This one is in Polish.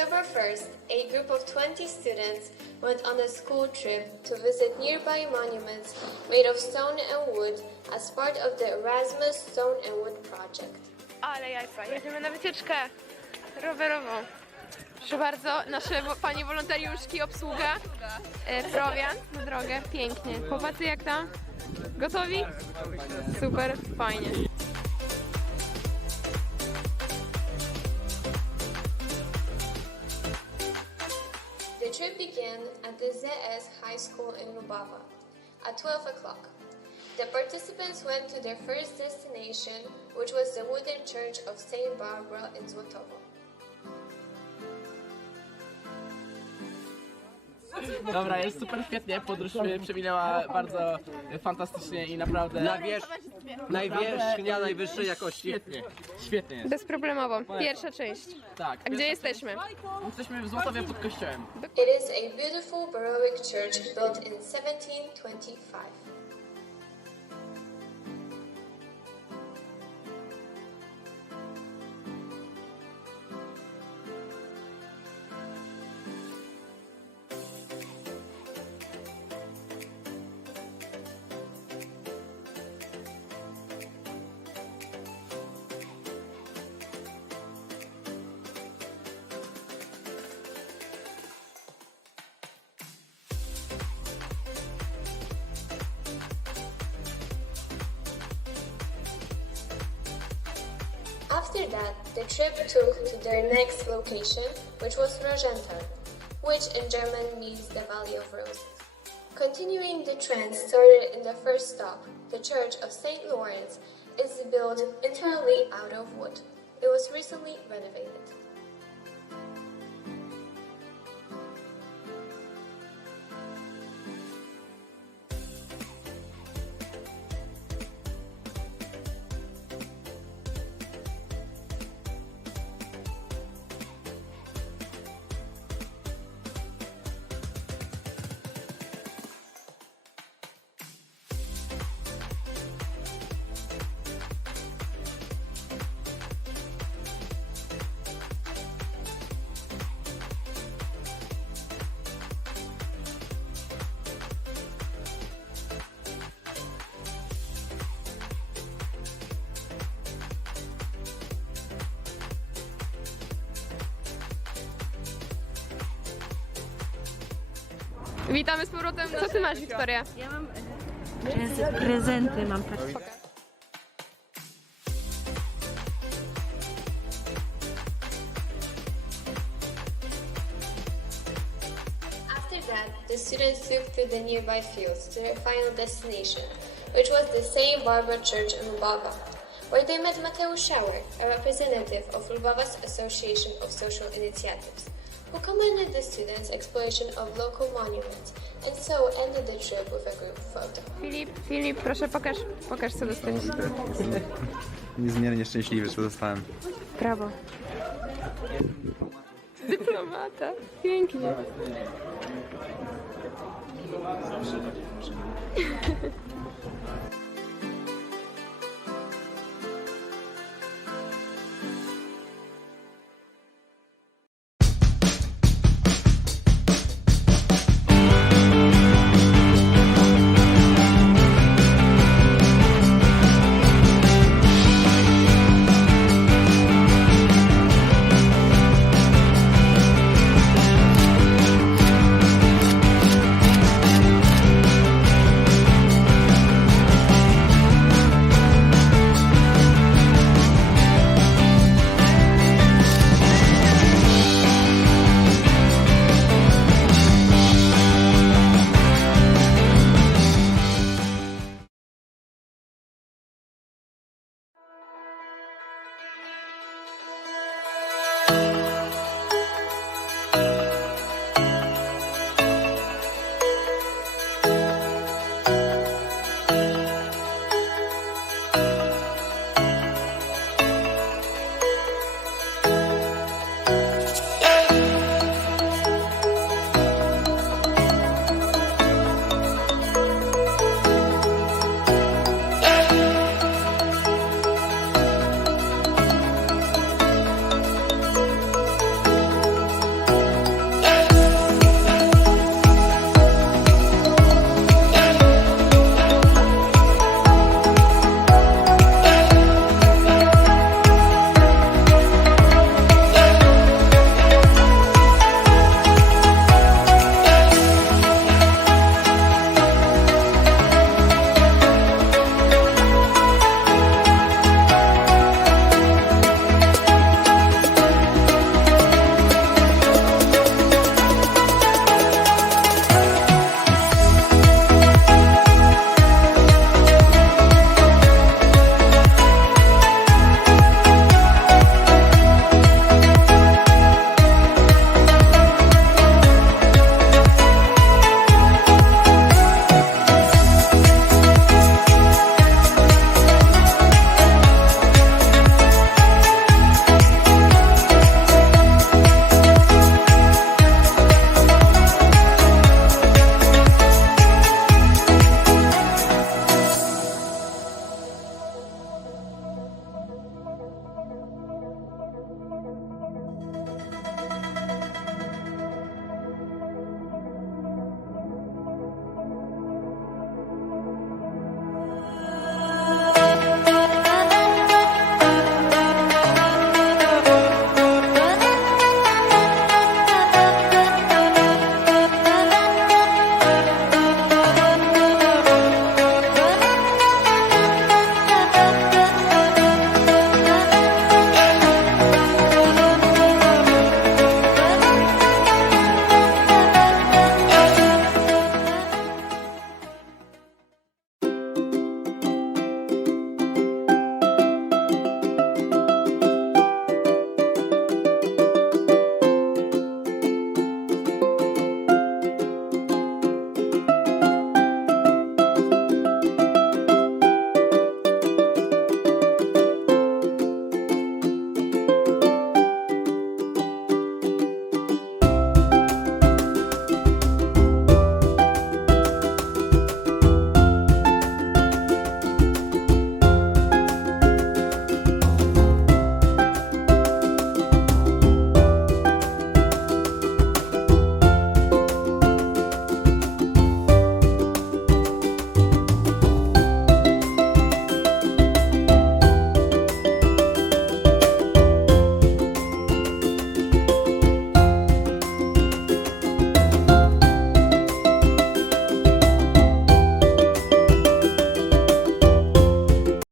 October 1st, a group of 20 students went on a school trip to visit nearby monuments made of stone and wood as part of the Erasmus Stone and Wood project. Ale jajca, jedziemy na wycieczkę rowerową. Proszę bardzo, nasze panie wolontariuszki, obsługa, prowiant na drogę, pięknie. Chłopacy jak tam? Gotowi? Super, fajnie. The trip began at the ZS High School in Lubawa at 12 o'clock. The participants went to their first destination, which was the wooden church of St. Barbara in Złotowo. Dobra, jest super świetnie, podróż przeminęła bardzo fantastycznie i naprawdę... Najwierzchnia, najwyższej jakości. Świetnie, świetnie jest. Bezproblemowo, pierwsza część. Tak. A gdzie jesteśmy? Jesteśmy w Złotowie pod kościołem. It is a beautiful Baroque church built in 1725. After that, the trip took to their next location, which was Rosenthal, which in German means the Valley of Roses. Continuing the trend started in the first stop, the Church of St. Lawrence is built entirely out of wood. It was recently renovated. Witamy z powrotem. Co ty masz, Wiktoria? Ja mam prezenty, mam After that, the students took to the nearby fields to their final destination, which was the St. Barbara Church in Lubawa, where they met Mateusz Schauer, a representative of Lubawa's Association of Social Initiatives, who commended the students' exploration of local monuments and so ended the trip with a group photo. Filip, proszę pokaż co dostałeś. Niezmiernie szczęśliwy, że dostałem. Brawo. Dyplomata. Pięknie.